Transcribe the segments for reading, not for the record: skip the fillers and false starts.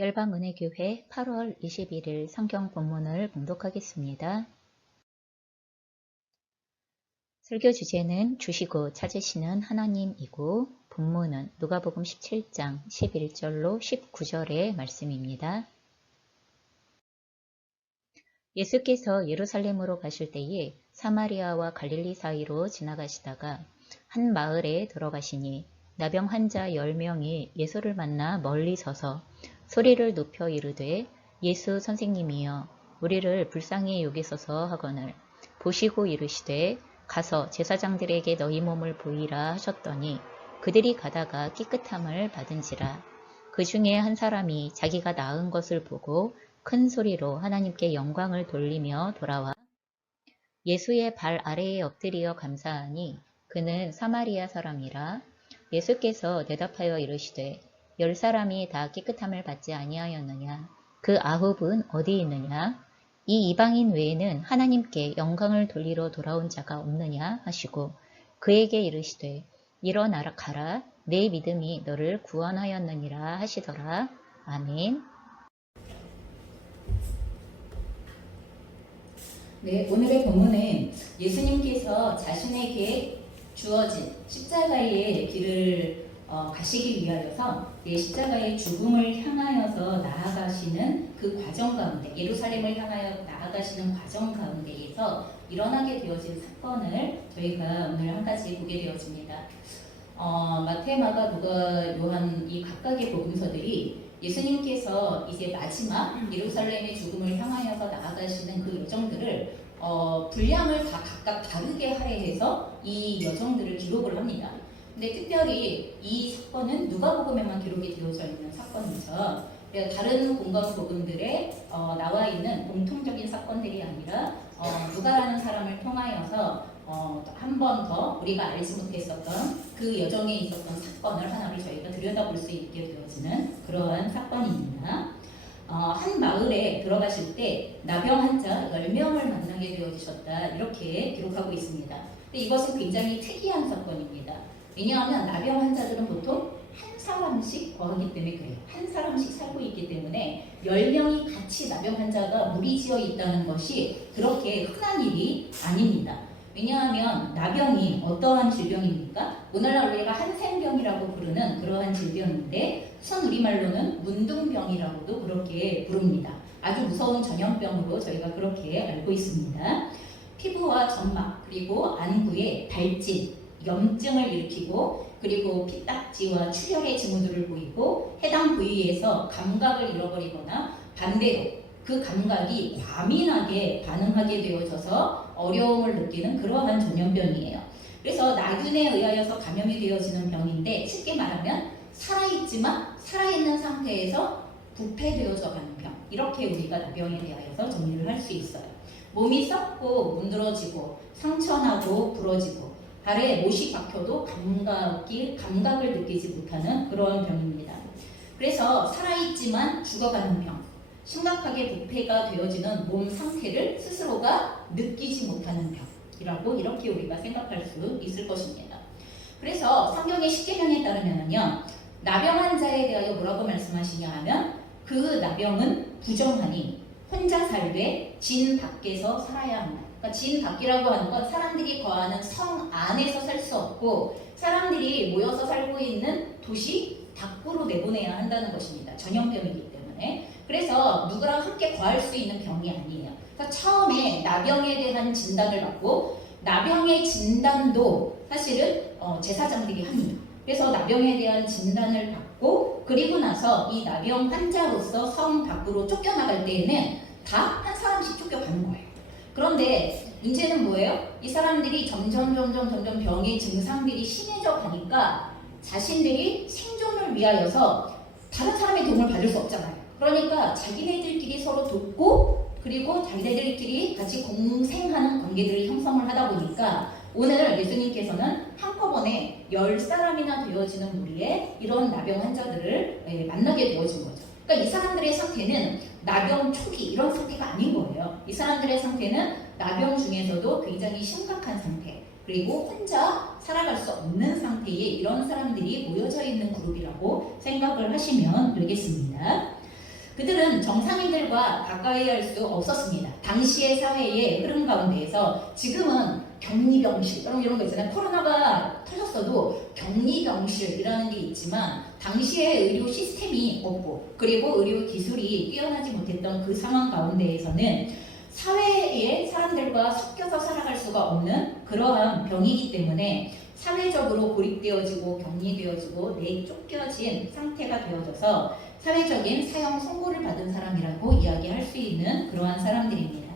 열방은혜교회 8월 21일 성경 본문을 봉독하겠습니다. 설교 주제는 주시고 찾으시는 하나님이고 본문은 누가복음 17장 11절로 19절의 말씀입니다. 예수께서 예루살렘으로 가실 때에 사마리아와 갈릴리 사이로 지나가시다가 한 마을에 들어가시니 나병 환자 10명이 예수를 만나 멀리 서서 소리를 높여 이르되 예수 선생님이여 우리를 불쌍히 여기소서 하거늘 보시고 이르시되 가서 제사장들에게 너희 몸을 보이라 하셨더니 그들이 가다가 깨끗함을 받은지라. 그 중에 한 사람이 자기가 나은 것을 보고 큰 소리로 하나님께 영광을 돌리며 돌아와 예수의 발 아래에 엎드리어 감사하니 그는 사마리아 사람이라. 예수께서 대답하여 이르시되 10사람이 다 깨끗함을 받지 아니하였느냐? 그 아홉은 어디 있느냐? 이 이방인 외에는 하나님께 영광을 돌리러 돌아온 자가 없느냐? 하시고 그에게 이르시되 일어나라 가라 내 믿음이 너를 구원하였느니라 하시더라. 아멘. 네, 오늘의 본문은 예수님께서 자신에게 주어진 십자가의 길을 가시기 위하여서 십자가의 죽음을 향하여서 나아가시는 그 과정 가운데, 예루살렘을 향하여 나아가시는 과정 가운데에서 일어나게 되어진 사건을 저희가 오늘 한 가지 보게 되어집니다. 마태, 마가, 누가, 요한 이 각각의 복음서들이 예수님께서 이제 마지막 예루살렘의 죽음을 향하여서 나아가시는 그 여정들을 분량을 다 각각 다르게 할애해서 이 여정들을 기록을 합니다. 근데 특별히 이 사건은 누가복음에만 기록이 되어져 있는 사건이죠. 다른 공간 복음들에 나와 있는 공통적인 사건들이 아니라 누가라는 사람을 통하여서 한 번 더 우리가 알지 못했었던 그 여정에 있었던 사건을 하나를 저희가 들여다볼 수 있게 되어지는 그러한 사건입니다. 한 마을에 들어가실 때 나병 환자 10명을 만나게 되어지셨다 이렇게 기록하고 있습니다. 근데 이것은 굉장히 특이한 사건입니다. 왜냐하면 나병 환자들은 보통 한 사람씩 거하기 때문에 그래요. 한 사람씩 살고 있기 때문에 10명이 같이 나병 환자가 무리지어 있다는 것이 그렇게 흔한 일이 아닙니다. 왜냐하면 나병이 어떠한 질병입니까? 오늘날 우리가 한센병이라고 부르는 그러한 질병인데 순우리말로는 문둥병이라고도 그렇게 부릅니다. 아주 무서운 전염병으로 저희가 그렇게 알고 있습니다. 피부와 점막 그리고 안구에 발진, 염증을 일으키고 그리고 피딱지와 출혈의 징후들을 보이고 해당 부위에서 감각을 잃어버리거나 반대로 그 감각이 과민하게 반응하게 되어져서 어려움을 느끼는 그러한 전염병이에요. 그래서 나균에 의하여서 감염이 되어지는 병인데 쉽게 말하면 살아있지만 살아있는 상태에서 부패되어져 가는 병 이렇게 우리가 나병에 대하여서 정리를 할 수 있어요. 몸이 썩고 문드러지고 상처나고 부러지고 발에 못이 박혀도 감각을 느끼지 못하는 그런 병입니다. 그래서 살아있지만 죽어가는 병, 심각하게 부패가 되어지는 몸 상태를 스스로가 느끼지 못하는 병이라고 이렇게 우리가 생각할 수 있을 것입니다. 그래서 성경의 십계명에 따르면요, 나병 환자에 대하여 뭐라고 말씀하시냐 하면 그 나병은 부정하니 혼자 살되 진 밖에서 살아야 한다. 그러니까 진 밖이라고 하는 건 사람들이 거하는 성 안에서 살 수 없고 사람들이 모여서 살고 있는 도시 밖으로 내보내야 한다는 것입니다. 전염병이기 때문에. 그래서 누구랑 함께 거할 수 있는 병이 아니에요. 그러니까 처음에 나병에 대한 진단을 받고 나병의 진단도 사실은 제사장들이 합니다. 그래서 나병에 대한 진단을 받고 그리고 나서 이 나병 환자로서 성 밖으로 쫓겨나갈 때에는 다 한 사람씩 쫓겨가는 거예요. 그런데 문제는 뭐예요? 이 사람들이 점점 병의 증상들이 심해져 가니까 자신들이 생존을 위하여서 다른 사람의 도움을 받을 수 없잖아요. 그러니까 자기네들끼리 서로 돕고 그리고 자기네들끼리 같이 공생하는 관계들을 형성을 하다 보니까 오늘 예수님께서는 한꺼번에 10사람이나 되어지는 무리에 이런 나병 환자들을 만나게 되어진 거죠. 그러니까 이 사람들의 상태는 나병 초기 이런 상태가 아닌 거예요. 이 사람들의 상태는 나병 중에서도 굉장히 심각한 상태 그리고 혼자 살아갈 수 없는 상태에 이런 사람들이 모여져 있는 그룹이라고 생각을 하시면 되겠습니다. 그들은 정상인들과 가까이 할 수 없었습니다. 당시의 사회의 흐름 가운데에서 지금은 격리병실 이런 거 있잖아요. 코로나가 터졌어도 격리병실이라는 게 있지만 당시에 의료 시스템이 없고 그리고 의료 기술이 뛰어나지 못했던 그 상황 가운데에서는 사회의 사람들과 섞여서 살아갈 수가 없는 그러한 병이기 때문에 사회적으로 고립되어지고 격리되어지고 내쫓겨진 상태가 되어져서 사회적인 사형 선고를 받은 사람이라고 이야기할 수 있는 그러한 사람들입니다.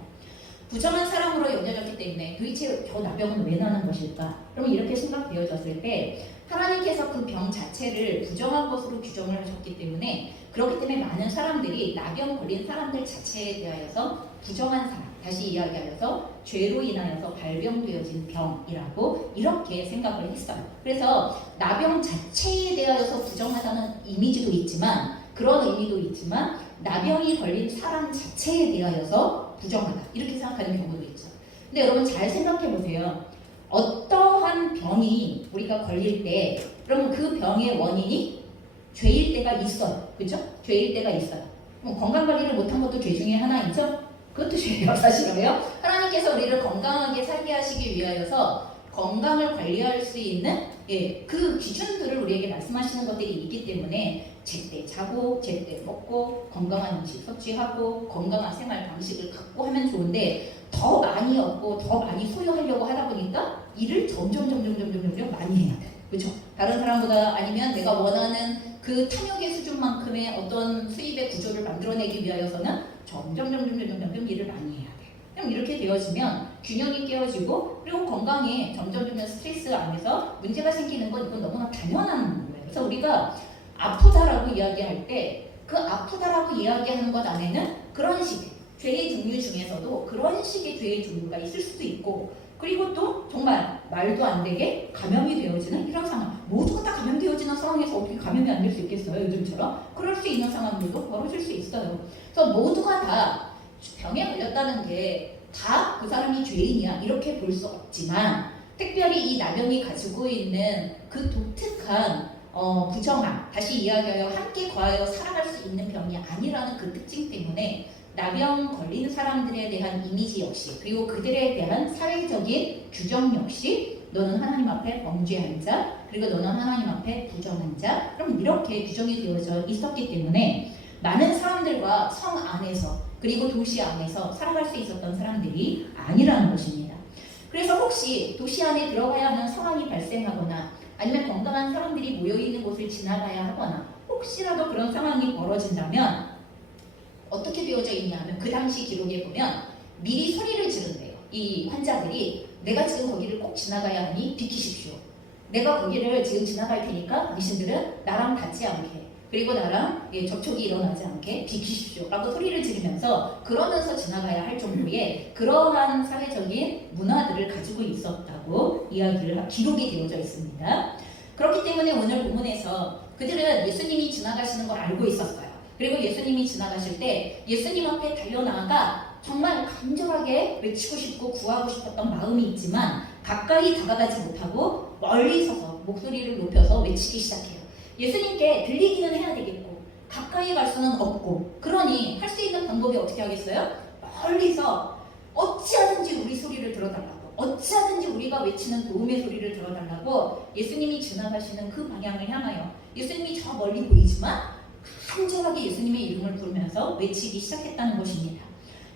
부정한 사람으로 여겨졌기 때문에 도대체 저 나병은 왜 나는 것일까? 그러면 이렇게 생각되어졌을 때 하나님께서 그 병 자체를 부정한 것으로 규정을 하셨기 때문에 그렇기 때문에 많은 사람들이 나병 걸린 사람들 자체에 대하여서 부정한 사람, 다시 이야기하여서 죄로 인하여서 발병되어진 병이라고 이렇게 생각을 했어요. 그래서 나병 자체에 대하여서 부정하다는 이미지도 있지만 그런 의미도 있지만 나병이 걸린 사람 자체에 대하여서 부정하다 이렇게 생각하는 경우도 있죠. 근데 여러분 잘 생각해 보세요. 어떠한 병이 우리가 걸릴 때 그러면 그 병의 원인이 죄일 때가 있어요. 그렇죠? 죄일 때가 있어요. 건강관리를 못한 것도 죄 중에 하나이죠. 그것도 죄예요. 사실은요. 하나님께서 우리를 건강하게 살게 하시기 위하여서 건강을 관리할 수 있는 그 기준들을 우리에게 말씀하시는 것들이 있기 때문에 제때 자고 제때 먹고 건강한 음식 섭취하고 건강한 생활 방식을 갖고 하면 좋은데 더 많이 얻고 더 많이 소유하려고 하다 보니까 일을 점점 많이 해야 돼. 그렇죠? 다른 사람보다 아니면 내가 원하는 그 탐욕의 수준만큼의 어떤 수입의 구조를 만들어내기 위하여서는 점점 일을 많이 해야 돼. 그럼 이렇게 되어지면 균형이 깨어지고 그리고 건강에 점점 스트레스 안에서 문제가 생기는 건 이건 너무나 당연한 거예요. 그래서 우리가 아프다라고 이야기할 때 그 아프다라고 이야기하는 것 안에는 그런 식의 죄의 종류 중에서도 그런 식의 죄의 종류가 있을 수도 있고 그리고 또 정말 말도 안 되게 감염이 되어지는 이런 상황 모두가 다 감염되어지는 상황에서 어떻게 감염이 안 될 수 있겠어요? 요즘처럼 그럴 수 있는 상황들도 벌어질 수 있어요. 그래서 모두가 다 병에 걸렸다는 게 다 그 사람이 죄인이야 이렇게 볼 수 없지만 특별히 이 나병이 가지고 있는 그 독특한 부정함, 다시 이야기하여 함께 거하여 살아갈 수 있는 병이 아니라는 그 특징 때문에 나병 걸린 사람들에 대한 이미지 역시 그리고 그들에 대한 사회적인 규정 역시 너는 하나님 앞에 범죄한 자 그리고 너는 하나님 앞에 부정한 자 그럼 이렇게 규정이 되어져 있었기 때문에 많은 사람들과 성 안에서 그리고 도시 안에서 살아갈 수 있었던 사람들이 아니라는 것입니다. 그래서 혹시 도시 안에 들어가야 하는 상황이 발생하거나 아니면 건강한 사람들이 모여있는 곳을 지나가야 하거나 혹시라도 그런 상황이 벌어진다면 어떻게 되어져 있냐 하면 그 당시 기록에 보면 미리 소리를 지른대요. 이 환자들이 내가 지금 거기를 꼭 지나가야 하니 비키십시오. 내가 거기를 지금 지나갈 테니까 당신들은 나랑 닿지 않게 그리고 나랑 접촉이 일어나지 않게 비키십시오 라고 소리를 지르면서 그러면서 지나가야 할 정도의 그러한 사회적인 문화들을 가지고 있었다고 기록이 되어져 있습니다. 그렇기 때문에 오늘 본문에서 그들은 예수님이 지나가시는 걸 알고 있었어요. 그리고 예수님이 지나가실 때 예수님 앞에 달려나가 정말 간절하게 외치고 싶고 구하고 싶었던 마음이 있지만 가까이 다가가지 못하고 멀리 서서 목소리를 높여서 외치기 시작해요. 예수님께 들리기는 해야 되겠고 가까이 갈 수는 없고 그러니 할 수 있는 방법이 어떻게 하겠어요? 멀리서 어찌하든지 우리 소리를 들어달라고 어찌하든지 우리가 외치는 도움의 소리를 들어달라고 예수님이 지나가시는 그 방향을 향하여 예수님이 저 멀리 보이지만 간절하게 예수님의 이름을 부르면서 외치기 시작했다는 것입니다.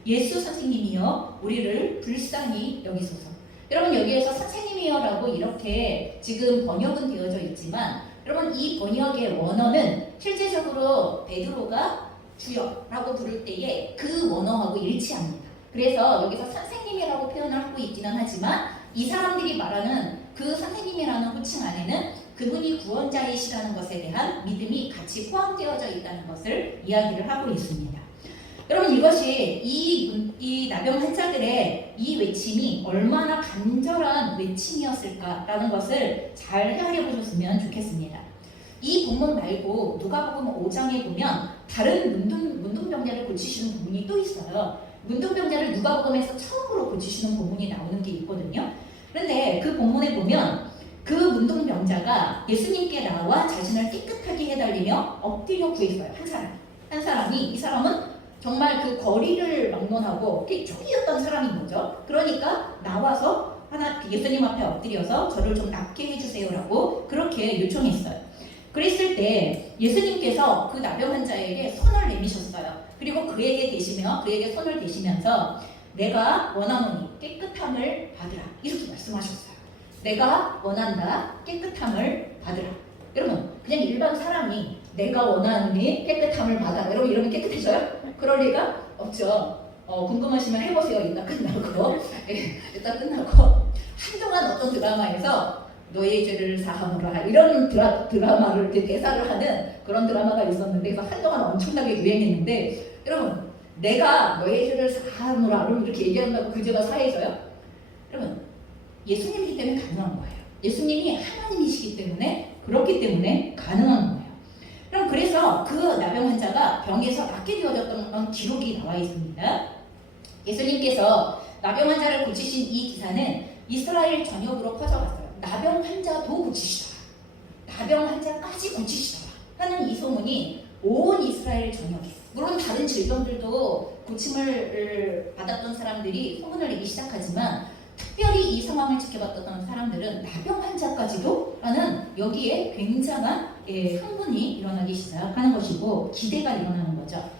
예수 선생님이여 우리를 불쌍히 여기소서. 여러분 여기에서 선생님이여 라고 이렇게 지금 번역은 되어져 있지만 여러분 이 번역의 원어는 실제적으로 베드로가 주여라고 부를 때에 그 원어하고 일치합니다. 그래서 여기서 선생님이라고 표현을 하고 있기는 하지만 이 사람들이 말하는 그 선생님이라는 호칭 안에는 그분이 구원자이시라는 것에 대한 믿음이 같이 포함되어져 있다는 것을 이야기를 하고 있습니다. 여러분 이것이 이 나병 환자들의 이 외침이 얼마나 간절한 외침이었을까라는 것을 잘 헤아려 보셨으면 좋겠습니다. 이 본문 말고 누가복음 5장에 보면 다른 문둥병자를 고치시는 부분이 또 있어요. 문둥병자를 누가복음에서 처음으로 고치시는 부분이 나오는 게 있거든요. 그런데 그 본문에 보면 그 문둥병자가 예수님께 나와 자신을 깨끗하게 해달리며 엎드려 구했어요. 한 사람. 한 사람이 이 사람은 정말 그 거리를 막론하고 쪽이었던 사람인 거죠. 그러니까 나와서 예수님 앞에 엎드려서 저를 좀 낫게 해주세요라고 그렇게 요청했어요. 그랬을 때 예수님께서 그 나병 환자에게 손을 내미셨어요. 그리고 그에게 손을 대시면서 내가 원하노니 깨끗함을 받으라 이렇게 말씀하셨어요. 내가 원한다 깨끗함을 받으라. 여러분 그냥 일반 사람이 내가 원하노니 깨끗함을 받아 여러분 이러면 깨끗해져요? 그럴 리가 없죠. 궁금하시면 해보세요. 이따 끝나고 이따 끝나고 한동안 어떤 드라마에서 너의 죄를 사하노라 이런 드라마를 대사를 하는 그런 드라마가 있었는데 그래서 한동안 엄청나게 유행했는데 여러분 내가 너의 죄를 사하노라 이렇게 얘기한다고 그 죄가 사해져요? 여러분 예수님이기 때문에 가능한 거예요. 예수님이 하나님이시기 때문에 그렇기 때문에 가능한 거예요. 그럼 그래서 그 나병 환자가 병에서 낫게 되어졌던 기록이 나와 있습니다. 예수님께서 나병 환자를 고치신 이 기사는 이스라엘 전역으로 퍼져갔어요. 나병 환자도 고치시더라. 나병 환자까지 고치시더라. 하는 이 소문이 온 이스라엘 전역에 물론 다른 질병들도 고침을 받았던 사람들이 소문을 내기 시작하지만 특별히 이 상황을 지켜봤던 사람들은 나병 환자까지도 라는 여기에 굉장한 흥분이 일어나기 시작하는 것이고 기대가 일어나는 거죠.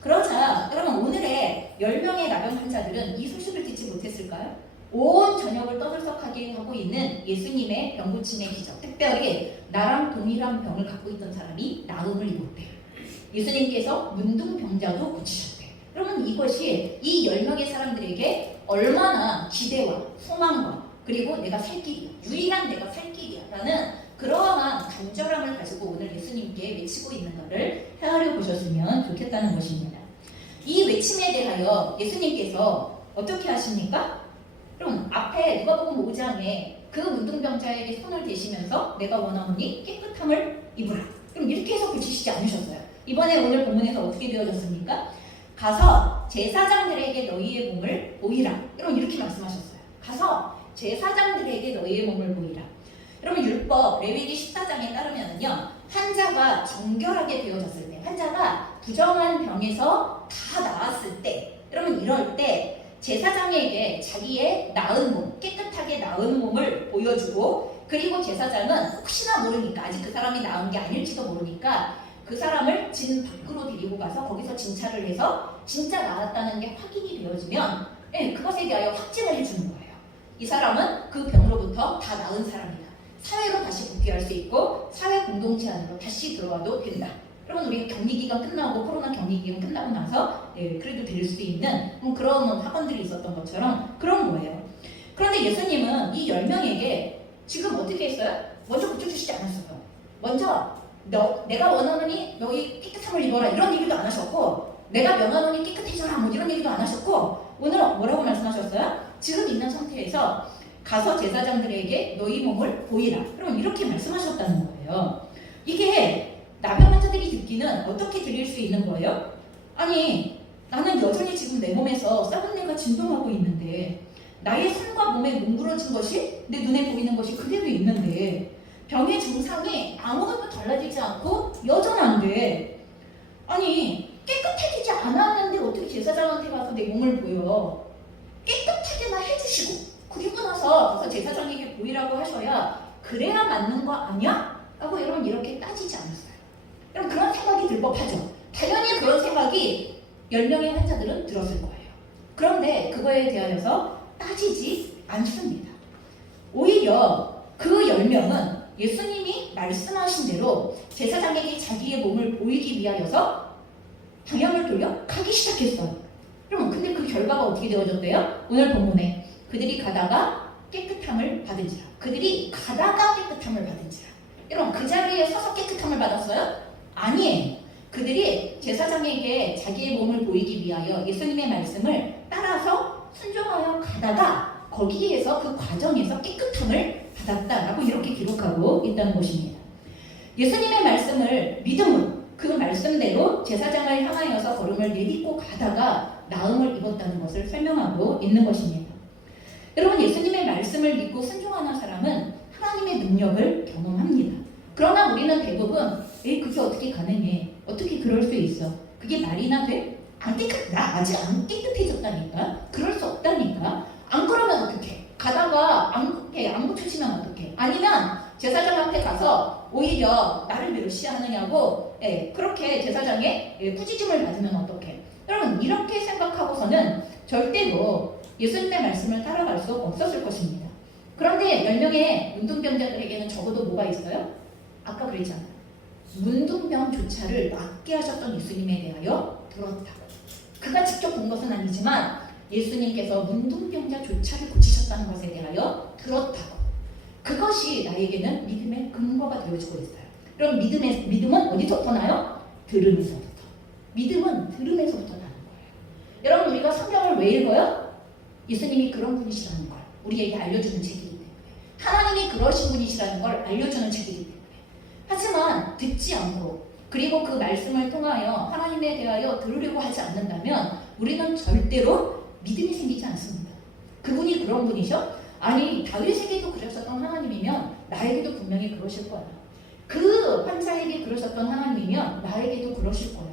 그러자 여러분 오늘의 10명의 나병 환자들은 이 소식을 듣지 못했을까요? 온 전역을 떠들썩하게 하고 있는 예수님의 병 고침의 기적, 특별히 나랑 동일한 병을 갖고 있던 사람이 나음을 입었대요. 예수님께서 문둥병자도 고치셨대요. 그러면 이것이 이 10명의 사람들에게 얼마나 기대와 소망과 그리고 내가 살 길이야, 유일한 내가 살 길이야 라는 그러한 간절함을 가지고 오늘 예수님께 외치고 있는 것을 헤아려 보셨으면 좋겠다는 것입니다. 이 외침에 대하여 예수님께서 어떻게 하십니까? 그럼 앞에 누가복음 5장에 그 문둥병자에게 손을 대시면서 내가 원하노니 깨끗함을 입으라. 그럼 이렇게 해서 고치시지 않으셨어요. 이번에 오늘 본문에서 어떻게 되어졌습니까? 가서 제사장들에게 너희의 몸을 보이라. 여러분 이렇게 말씀하셨어요. 가서 제사장들에게 너희의 몸을 보이라. 여러분 율법 레위기 14장에 따르면요 환자가 정결하게 되어졌을 때 환자가 부정한 병에서 다 나았을 때 여러분 이럴 때 제사장에게 자기의 나은 몸 깨끗하게 나은 몸을 보여주고 그리고 제사장은 혹시나 모르니까 아직 그 사람이 나은 게 아닐지도 모르니까 그 사람을 진 밖으로 데리고 가서 거기서 진찰을 해서 진짜 나았다는 게 확인이 되어지면 그것에 대하여 확증을 해주는 거예요. 이 사람은 그 병으로부터 다 나은 사람이다. 사회로 다시 복귀할 수 있고 사회 공동체 안으로 다시 들어와도 된다. 그러면 우리가 격리기간 끝나고 코로나 격리기간 끝나고 나서 그래도 될 수 있는 그런 학원들이 있었던 것처럼 그런 거예요. 그런데 예수님은 이 10명에게 지금 어떻게 했어요? 먼저 고쳐주시지 않았어요. 먼저 내가 원하노니 너희 깨끗함을 입어라 이런 얘기도 안 하셨고 내가 명하노니 깨끗해져라 뭐 이런 얘기도 안 하셨고 오늘 뭐라고 말씀하셨어요? 지금 있는 상태에서 가서 제사장들에게 너희 몸을 보이라. 그럼 이렇게 말씀하셨다는 거예요. 이게 나병 환자들이 듣기는 어떻게 들릴 수 있는 거예요? 아니 나는 여전히 지금 내 몸에서 썩은 내가 진동하고 있는데 나의 손과 몸에 뭉그러진 것이 내 눈에 보이는 것이 그대로 있는데 병의 증상이 아무것도 달라지지 않고 여전한데 아니 깨끗해지지 않았는데 어떻게 제사장한테 가서 내 몸을 보여? 깨끗하게만 해주시고 그리고 나서 가서 제사장에게 보이라고 하셔야 그래야 맞는 거 아니야? 라고 여러분 이렇게 따지지 않았어요. 여러분 그런 생각이 들 법하죠. 당연히 그런 생각이 10명의 환자들은 들었을 거예요. 그런데 그거에 대하여서 따지지 않습니다. 오히려 그 10명은 예수님이 말씀하신 대로 제사장에게 자기의 몸을 보이기 위하여서 방향을 돌려 가기 시작했어요. 여러분 근데 그 결과가 어떻게 되어졌대요? 오늘 본문에 그들이 가다가 깨끗함을 받은지라. 그들이 가다가 깨끗함을 받은지라. 여러분 그 자리에 서서 깨끗함을 받았어요? 아니에요. 그들이 제사장에게 자기의 몸을 보이기 위하여 예수님의 말씀을 따라서 순종하여 가다가 거기에서 그 과정에서 깨끗함을 받았다라고 이렇게 기록하고 있다는 것입니다. 예수님의 말씀을 믿음으로 그 말씀대로 제사장을 향하여서 걸음을 내딛고 가다가 나음을 입었다는 것을 설명하고 있는 것입니다. 여러분 예수님의 말씀을 믿고 순종하는 사람은 하나님의 능력을 경험합니다. 그러나 우리는 대부분 그게 어떻게 가능해? 어떻게 그럴 수 있어? 그게 말이나 돼? 나 아직 안 깨끗해졌다니까? 그럴 수 없다니까? 안 그러면 어떡해? 가다가 안 고쳐지면 어떡해? 아니면 제사장 앞에 가서 오히려 나를 멸시하느냐고 그렇게 제사장의 꾸짖음을 받으면 어떡해? 여러분 이렇게 생각하고서는 절대로 예수님의 말씀을 따라갈 수 없었을 것입니다. 그런데 10명의 문둥병자들에게는 적어도 뭐가 있어요? 아까 그랬잖아요. 문둥병조차를 낫게 하셨던 예수님에 대하여 들었다고. 그가 직접 본 것은 아니지만 예수님께서 문둥병자조차를 고치셨다는 것에 대하여 들었다고. 그것이 나에게는 믿음의 근거가 되어지고 있어요. 그럼 믿음은 어디서부터 나요? 들음에서부터. 믿음은 들음에서부터 나는 거예요. 여러분 우리가 성경을 왜 읽어요? 예수님이 그런 분이시라는 걸 우리에게 알려주는 책이기 때문에. 하나님이 그러신 분이시라는 걸 알려주는 책이기 때문에. 하지만 듣지 않고 그리고 그 말씀을 통하여 하나님에 대하여 들으려고 하지 않는다면 우리는 절대로 믿음이 생기지 않습니다. 그분이 그런 분이셔? 아니 다윗에게도 그러셨던 하나님이면 나에게도 분명히 그러실 거야. 그 환자에게 그러셨던 하나님이면 나에게도 그러실 거야.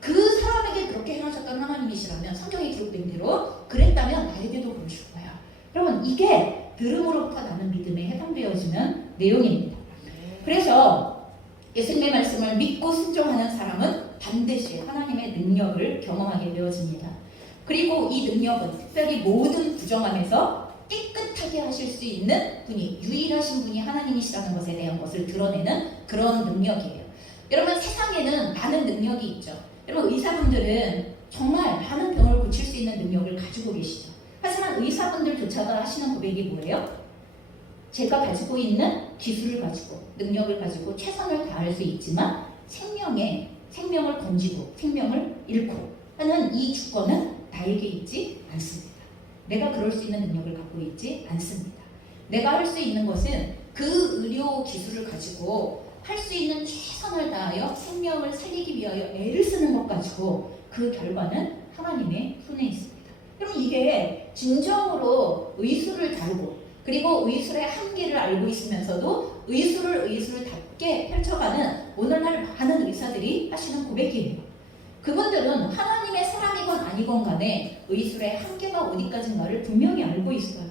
그 사람에게 그렇게 행하셨던 하나님이시라면 성경에 기록된 대로 그랬다면 나에게도 그러실 거야. 여러분 이게 들음으로부터 나는 믿음에 해당되어지는 내용입니다. 그래서 예수님의 말씀을 믿고 순종하는 사람은 반드시 하나님의 능력을 경험하게 되어집니다. 그리고 이 능력은 특별히 모든 부정함에서 깨끗하게 하실 수 있는 분이 유일하신 분이 하나님이시라는 것에 대한 것을 드러내는 그런 능력이에요. 여러분 세상에는 많은 능력이 있죠. 여러분 의사분들은 정말 많은 병을 고칠 수 있는 능력을 가지고 계시죠. 하지만 의사분들조차도 하시는 고백이 뭐예요? 제가 가지고 있는 기술을 가지고 능력을 가지고 최선을 다할 수 있지만 생명을 건지고 생명을 잃고 하는 이 주권은 나에게 있지 않습니다. 내가 그럴 수 있는 능력을 갖고 있지 않습니다. 내가 할 수 있는 것은 그 의료 기술을 가지고 할 수 있는 최선을 다하여 생명을 살리기 위하여 애를 쓰는 것 가지고 그 결과는 하나님의 손에 있습니다. 그럼 이게 진정으로 의술을 다루고 그리고 의술의 한계를 알고 있으면서도 의술답게 펼쳐가는 오늘날 많은 의사들이 하시는 고백이에요. 그분들은 하나님의 사람이건 아니건 간에 의술의 한계가 어디까지인가를 분명히 알고 있어요.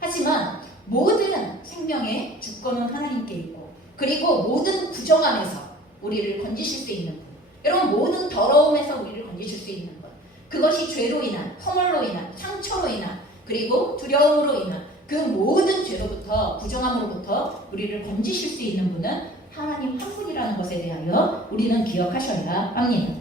하지만 모든 생명의 주권은 하나님께 있고 그리고 모든 부정함에서 우리를 건지실 수 있는 분, 여러분 모든 더러움에서 우리를 건지실 수 있는 분, 그것이 죄로 인한, 허물로 인한, 상처로 인한 그리고 두려움으로 인한 그 모든 죄로부터 부정함으로부터 우리를 건지실 수 있는 분은 하나님 한 분이라는 것에 대하여 우리는 기억하셔야 합니다.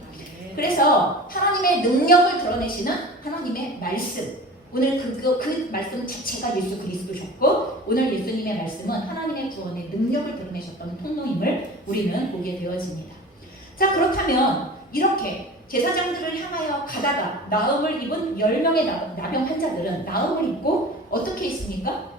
그래서 하나님의 능력을 드러내시는 하나님의 말씀, 오늘 그 말씀 자체가 예수 그리스도셨고 오늘 예수님의 말씀은 하나님의 구원의 능력을 드러내셨던 통로임을 우리는 보게 되어집니다. 자 그렇다면 이렇게 제사장들을 향하여 가다가 나음을 입은 10명의 나병 환자들은 나음을 입고 어떻게 있습니까?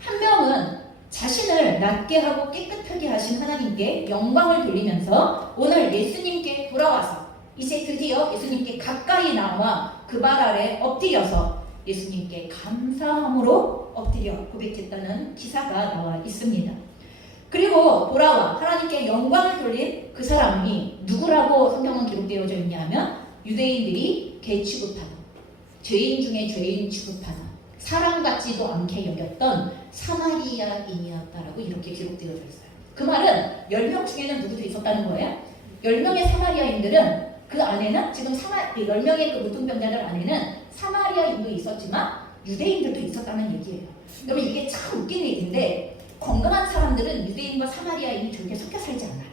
한 명은 자신을 낫게 하고 깨끗하게 하신 하나님께 영광을 돌리면서 오늘 예수님께 돌아와서 이제 드디어 예수님께 가까이 나와 그 발 아래 엎드려서 예수님께 감사함으로 엎드려 고백했다는 기사가 나와 있습니다. 그리고 돌아와 하나님께 영광을 돌린 그 사람이 누구라고 성경은 기록되어져 있냐면 유대인들이 개 취급하는 죄인 중에 죄인 취급하는 사람 같지도 않게 여겼던 사마리아인이었다라고 이렇게 기록되어져 있어요. 그 말은 10명 중에는 누구도 있었다는 거예요. 10명의 사마리아인들은 그 안에는 지금 10명의 그 무통병자들 안에는 사마리아인도 있었지만 유대인들도 있었다는 얘기예요. 여러분 이게 참 웃긴 얘기인데 건강한 사람들은 유대인과 사마리아인이 절대 섞여 살지 않아요.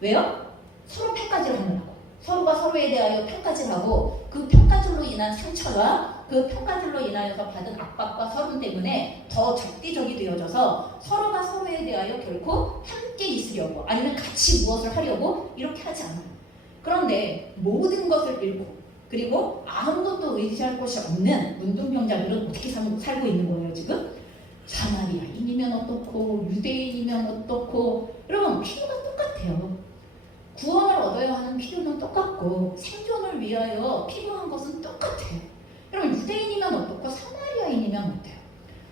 왜요? 서로 평가질을 하느라고. 서로가 서로에 대하여 평가질을 하고 그 평가질로 인한 상처와 그 평가질로 인하여서 받은 압박과 서름 때문에 더 적대적이 되어져서 서로가 서로에 대하여 결코 함께 있으려고 아니면 같이 무엇을 하려고 이렇게 하지 않아요. 그런데 모든 것을 잃고 그리고 아무것도 의지할 곳이 없는 문둥병자들은 어떻게 살고 있는 거예요 지금? 사마리아인이면 어떻고 유대인이면 어떻고 여러분 필요가 똑같아요. 구원을 얻어야 하는 필요는 똑같고 생존을 위하여 필요한 것은 똑같아요. 여러분 유대인이면 어떻고 사마리아인이면 어때요?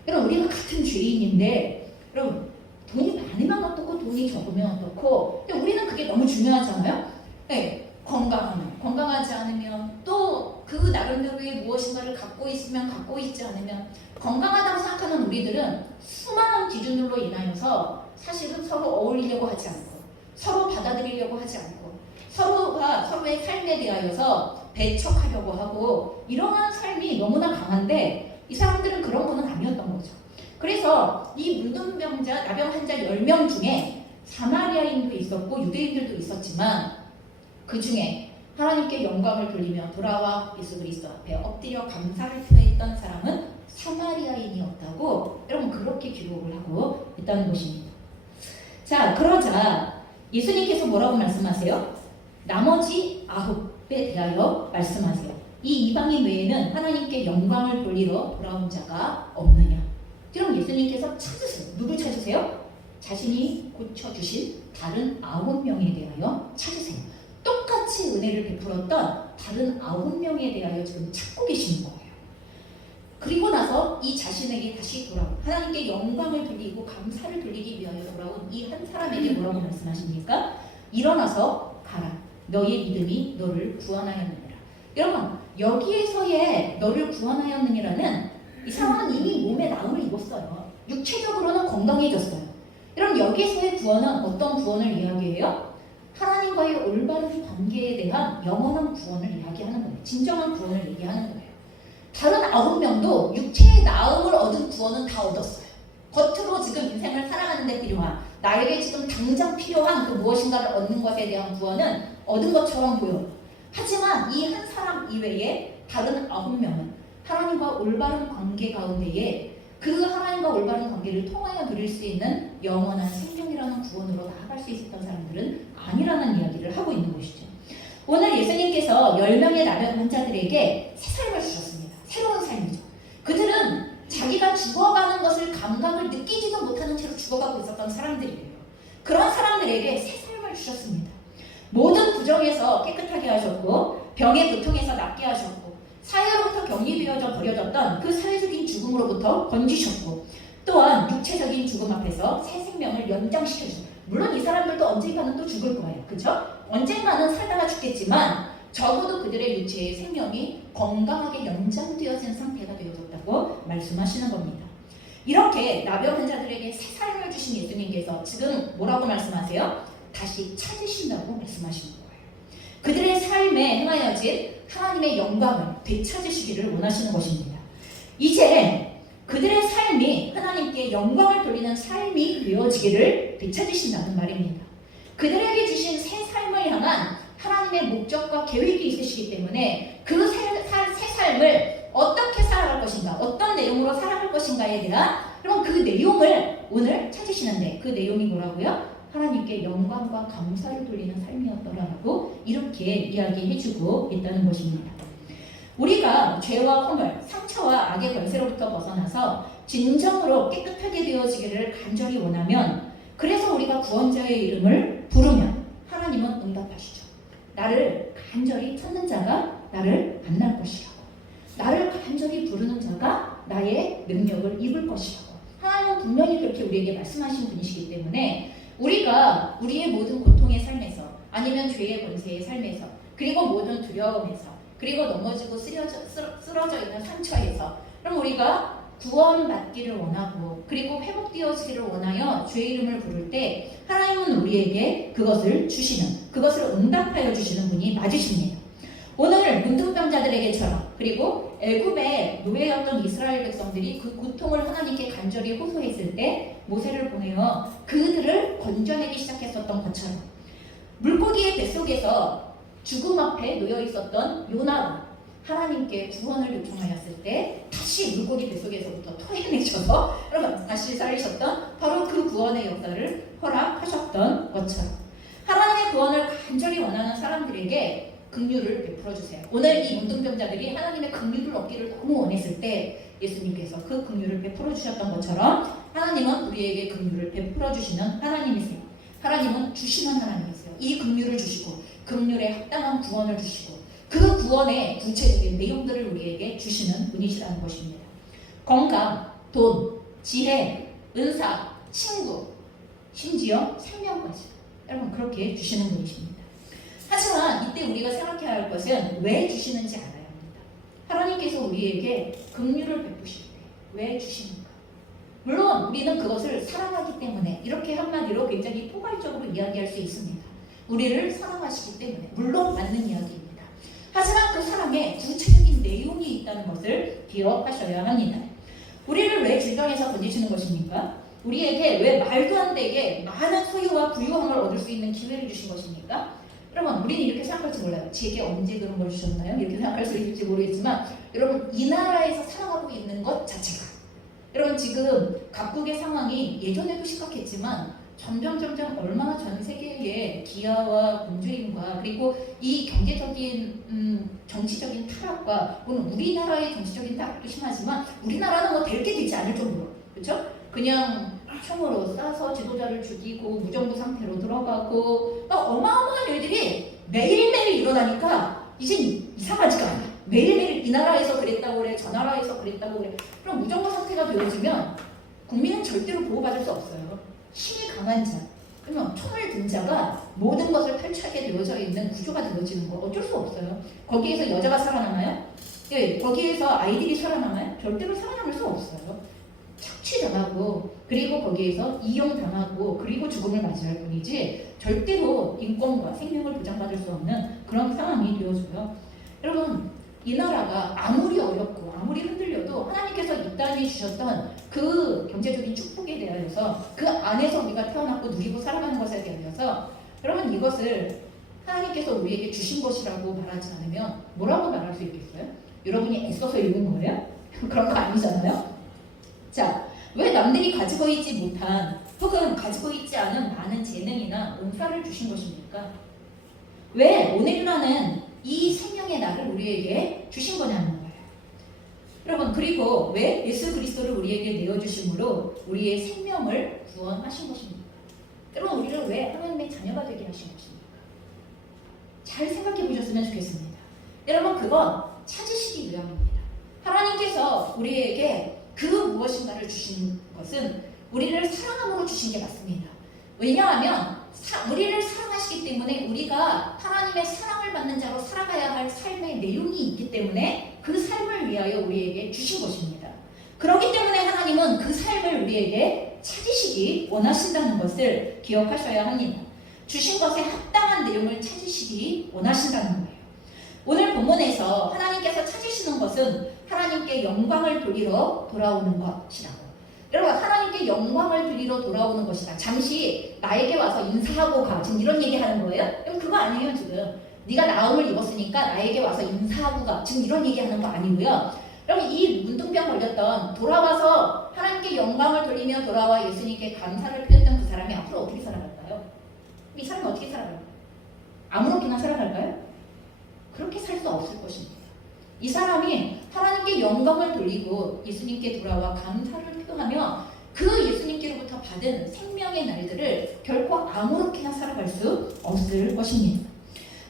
여러분 우리가 같은 죄인인데 여러분 돈이 많으면 어떻고 돈이 적으면 어떻고 근데 우리는 그게 너무 중요하잖아요. 네, 건강하면, 건강하지 않으면 또 그 나름대로의 무엇인가를 갖고 있으면 갖고 있지 않으면 건강하다고 생각하는 우리들은 수많은 기준으로 인하여서 사실은 서로 어울리려고 하지 않고 서로 받아들이려고 하지 않고 서로가 서로의 삶에 대하여서 배척하려고 하고 이러한 삶이 너무나 강한데 이 사람들은 그런 거는 아니었던 거죠. 그래서 이 문둥병자, 나병 환자 10명 중에 사마리아인도 있었고 유대인들도 있었지만 그 중에 하나님께 영광을 돌리며 돌아와 예수 그리스도 앞에 엎드려 감사를 표했던 사람은 사마리아인이었다고 여러분 그렇게 기록을 하고 있다는 것입니다. 자, 그러자 예수님께서 뭐라고 말씀하세요? 나머지 9에 대하여 말씀하세요. 이 이방인 외에는 하나님께 영광을 돌리러 돌아온 자가 없느냐? 그럼 예수님께서 찾으세요. 누굴 찾으세요? 자신이 고쳐주신 다른 9명에 대하여 찾으세요. 똑같이 은혜를 베풀었던 다른 9명에 대하여 지금 찾고 계시는 거예요. 그리고 나서 이 자신에게 다시 돌아온 하나님께 영광을 돌리고 감사를 돌리기 위하여 돌아온 이 한 사람에게 뭐라고 말씀하십니까? 일어나서 가라. 너의 믿음이 너를 구원하였느니라. 여러분 여기에서의 너를 구원하였느니라는 이 사람은 이미 몸에 나음을 입었어요. 육체적으로는 건강해졌어요. 여러분 여기에서의 구원은 어떤 구원을 이야기해요? 하나님과의 올바른 관계에 대한 영원한 구원을 이야기하는 거예요. 진정한 구원을 얘기하는 거예요. 다른 9명도 육체의 나음을 얻은 구원은 다 얻었어요. 겉으로 지금 인생을 살아가는 데 필요한 나에게 지금 당장 필요한 그 무엇인가를 얻는 것에 대한 구원은 얻은 것처럼 보여요. 하지만 이 한 사람 이외에 다른 9명은 하나님과 올바른 관계 가운데에 그 하나님과 올바른 관계를 통하여 누릴 수 있는 영원한 생명이라는 구원으로 나아갈 수 있었던 사람들은 아니라는 이야기를 하고 있는 것이죠. 오늘 예수님께서 10명의 나병 환자들에게 새 삶을 주셨습니다. 새로운 삶이죠. 그들은 자기가 죽어가는 것을 감각을 느끼지도 못하는 채로 죽어가고 있었던 사람들이에요. 그런 사람들에게 새 삶을 주셨습니다. 모든 부정에서 깨끗하게 하셨고 병의 고통에서 낫게 하셨고 사회로부터 격리되어져 버려졌던 그 사회적인 죽음으로부터 건지셨고 또한 육체적인 죽음 앞에서 새 생명을 연장시켜주셨어요. 물론 이 사람들도 언젠가는 또 죽을 거예요. 그렇죠? 언젠가는 살다가 죽겠지만 적어도 그들의 육체의 생명이 건강하게 연장되어진 상태가 되어졌다고 말씀하시는 겁니다. 이렇게 나병 환자들에게 새 삶을 주신 예수님께서 지금 뭐라고 말씀하세요? 다시 찾으신다고 말씀하시는 거예요. 그들의 삶에 행하여진 하나님의 영광을 되찾으시기를 원하시는 것입니다. 이제 그들의 삶이 하나님께 영광을 돌리는 삶이 되어지기를 되찾으신다는 말입니다. 그들에게 주신 새 삶을 향한 하나님의 목적과 계획이 있으시기 때문에 그 새 삶을 어떻게 살아갈 것인가, 어떤 내용으로 살아갈 것인가에 대한 그럼 그 내용을 오늘 찾으시는데 그 내용이 뭐라고요? 하나님께 영광과 감사를 돌리는 삶이었더라라고 이렇게 이야기해주고 있다는 것입니다. 우리가 죄와 허물, 상처와 악의 권세로부터 벗어나서 진정으로 깨끗하게 되어지기를 간절히 원하면 그래서 우리가 구원자의 이름을 부르면 하나님은 응답하시죠. 나를 간절히 찾는 자가 나를 만날 것이라고. 나를 간절히 부르는 자가 나의 능력을 입을 것이라고. 하나님은 분명히 그렇게 우리에게 말씀하신 분이시기 때문에 우리가 우리의 모든 고통의 삶에서 아니면 죄의 권세의 삶에서 그리고 모든 두려움에서 그리고 넘어지고 쓰러져 있는 상처에서 그럼 우리가 구원받기를 원하고 그리고 회복되어지기를 원하여 주의 이름을 부를 때 하나님은 우리에게 그것을 주시는 그것을 응답하여 주시는 분이 맞으십니다. 오늘 문둥병자들에게처럼 그리고 애굽의 노예였던 이스라엘 백성들이 그 고통을 하나님께 간절히 호소했을 때 모세를 보내어 그들을 건져내기 시작했었던 것처럼 물고기의 뱃속에서 죽음 앞에 놓여 있었던 요나가 하나님께 구원을 요청하였을 때 다시 물고기 뱃속에서부터 토해내셔서 여러분 다시 살리셨던 바로 그 구원의 역사를 허락하셨던 것처럼 하나님의 구원을 간절히 원하는 사람들에게 긍휼을 베풀어 주세요. 오늘 이 문둥병자들이 하나님의 긍휼을 얻기를 너무 원했을 때 예수님께서 그 긍휼을 베풀어 주셨던 것처럼 하나님은 우리에게 긍휼을 베풀어 주시는 하나님이세요. 하나님은 주시는 하나님이세요. 이 긍휼을 주시고 긍휼에 합당한 구원을 주시고 그 구원의 구체적인 내용들을 우리에게 주시는 분이시라는 것입니다. 건강, 돈, 지혜, 은사, 친구, 심지어 생명까지 여러분 그렇게 주시는 분이십니다. 하지만 이때 우리가 생각해야 할 것은 왜 주시는지 알아야 합니다. 하나님께서 우리에게 긍휼을 베푸실 때 왜 주시는가? 물론 우리는 그것을 사랑하기 때문에 이렇게 한마디로 굉장히 포괄적으로 이야기할 수 있습니다. 우리를 사랑하시기 때문에 물론 맞는 이야기입니다. 하지만 그 사랑에 구체적인 내용이 있다는 것을 기억하셔야 합니다. 우리를 왜 질병에서 건지시는 것입니까? 우리에게 왜 말도 안 되게 많은 소유와 부유함을 얻을 수 있는 기회를 주신 것입니까? 여러분, 우리는 이렇게 생각할지 몰라요. 제게 언제 그런 걸 주셨나요? 이렇게 생각할 수 있을지 모르겠지만 여러분, 이 나라에서 살아가고 있는 것 자체가 여러분, 지금 각국의 상황이 예전에도 심각했지만 점점 얼마나 전 세계의 기아와 군주임과 그리고 이 경제적인 정치적인 타락과 물론 우리나라의 정치적인 타락도 심하지만 우리나라는 뭐 될 게 되지 않을 정도로 그렇죠? 그냥 총으로 쏴서 지도자를 죽이고 무정부 상태로 들어가고 막 어마어마한 일들이 매일매일 일어나니까 이젠 이상하지가 않아. 매일매일 이 나라에서 그랬다고 그래, 저 나라에서 그랬다고 그래. 그럼 무정부 상태가 되어지면 국민은 절대로 보호받을 수 없어요. 힘이 강한 자, 그러면 총을 든 자가 모든 것을 펼쳐하게 되어져 있는 구조가 되어지는 거 어쩔 수 없어요. 거기에서 여자가 살아남아요? 예, 거기에서 아이들이 살아남아요? 절대로 살아남을 수 없어요. 착취당하고 그리고 거기에서 이용당하고 그리고 죽음을 맞이할 뿐이지 절대로 인권과 생명을 보장받을 수 없는 그런 상황이 되어져요. 여러분, 이 나라가 아무리 어렵고 아무리 흔들려도 하나님께서 이 땅에 주셨던 그 경제적인 축복에 대하여서 그 안에서 우리가 태어났고 누리고 살아가는 것에 대하여서 여러분, 이것을 하나님께서 우리에게 주신 것이라고 말하지 않으면 뭐라고 말할 수 있겠어요? 여러분이 애써서 읽은 거예요? 그런 거 아니잖아요? 자, 왜 남들이 가지고 있지 못한 혹은 가지고 있지 않은 많은 재능이나 은사를 주신 것입니까? 왜 오늘이라는 이 생명의 날을 우리에게 주신 거냐는 거예요. 여러분, 그리고 왜 예수 그리스도를 우리에게 내어주심으로 우리의 생명을 구원하신 것입니까? 여러분, 우리를 왜 하나님의 자녀가 되게 하신 것입니까? 잘 생각해 보셨으면 좋겠습니다. 여러분, 그건 찾으시기 위함입니다. 하나님께서 우리에게 그 무엇인가를 주신 것은 우리를 사랑함으로 주신 게 맞습니다. 왜냐하면 우리를 사랑하시기 때문에 우리가 하나님의 사랑을 받는 자로 살아가야 할 삶의 내용이 있기 때문에 그 삶을 위하여 우리에게 주신 것입니다. 그렇기 때문에 하나님은 그 삶을 우리에게 찾으시기 원하신다는 것을 기억하셔야 합니다. 주신 것에 합당한 내용을 찾으시기 원하신다는 거예요. 오늘 본문에서 하나님께서 찾으시는 것은 하나님께 영광을 돌리러 돌아오는 것이라고. 여러분, 하나님께 영광을 돌리러 돌아오는 것이다. 잠시 나에게 와서 인사하고 가. 지금 이런 얘기하는 거예요? 그럼 그거 아니에요. 지금 네가 나음을 입었으니까 나에게 와서 인사하고 가. 지금 이런 얘기하는 거 아니고요. 여러분, 이 문둥병 걸렸던 돌아와서 하나님께 영광을 돌리며 돌아와 예수님께 감사를 표했던 그 사람이 앞으로 어떻게 살아갈까요? 이 사람이 어떻게 살아갈까요? 아무렇게나 살아갈까요? 그렇게 살 수 없을 것입니다. 이 사람이 하나님께 영광을 돌리고 예수님께 돌아와 감사를 표하며 그 예수님께로부터 받은 생명의 날들을 결코 아무렇게나 살아갈 수 없을 것입니다.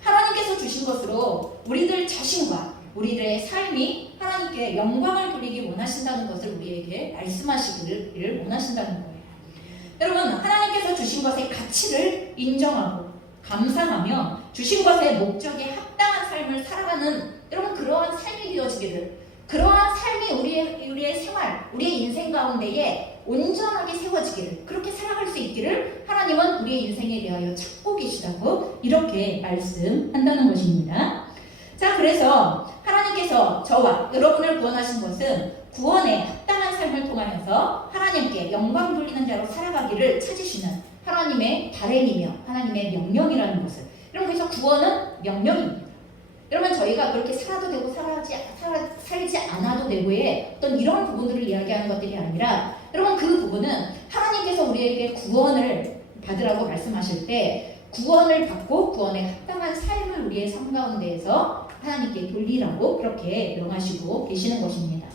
하나님께서 주신 것으로 우리들 자신과 우리들의 삶이 하나님께 영광을 돌리기 원하신다는 것을 우리에게 말씀하시기를 원하신다는 거예요. 여러분, 하나님께서 주신 것의 가치를 인정하고 감사하며 주신 것의 목적에 합당한 삶을 살아가는 여러분, 그러한 삶이 되어지기를, 그러한 삶이 우리의 생활, 우리의 인생 가운데에 온전하게 세워지기를, 그렇게 살아갈 수 있기를 하나님은 우리의 인생에 대하여 찾고 계시다고 이렇게 말씀한다는 것입니다. 자, 그래서 하나님께서 저와 여러분을 구원하신 것은 구원에 합당한 삶을 통하여서 하나님께 영광 돌리는 자로 살아가기를 찾으시는 하나님의 바램이며 하나님의 명령이라는 것을. 여러분, 그래서 구원은 명령입니다. 여러분, 저희가 그렇게 살아도 되고 살지 않아도 되고의 어떤 이런 부분들을 이야기하는 것들이 아니라 여러분, 그 부분은 하나님께서 우리에게 구원을 받으라고 말씀하실 때 구원을 받고 구원에 합당한 삶을 우리의 삶 가운데에서 하나님께 돌리라고 그렇게 명하시고 계시는 것입니다.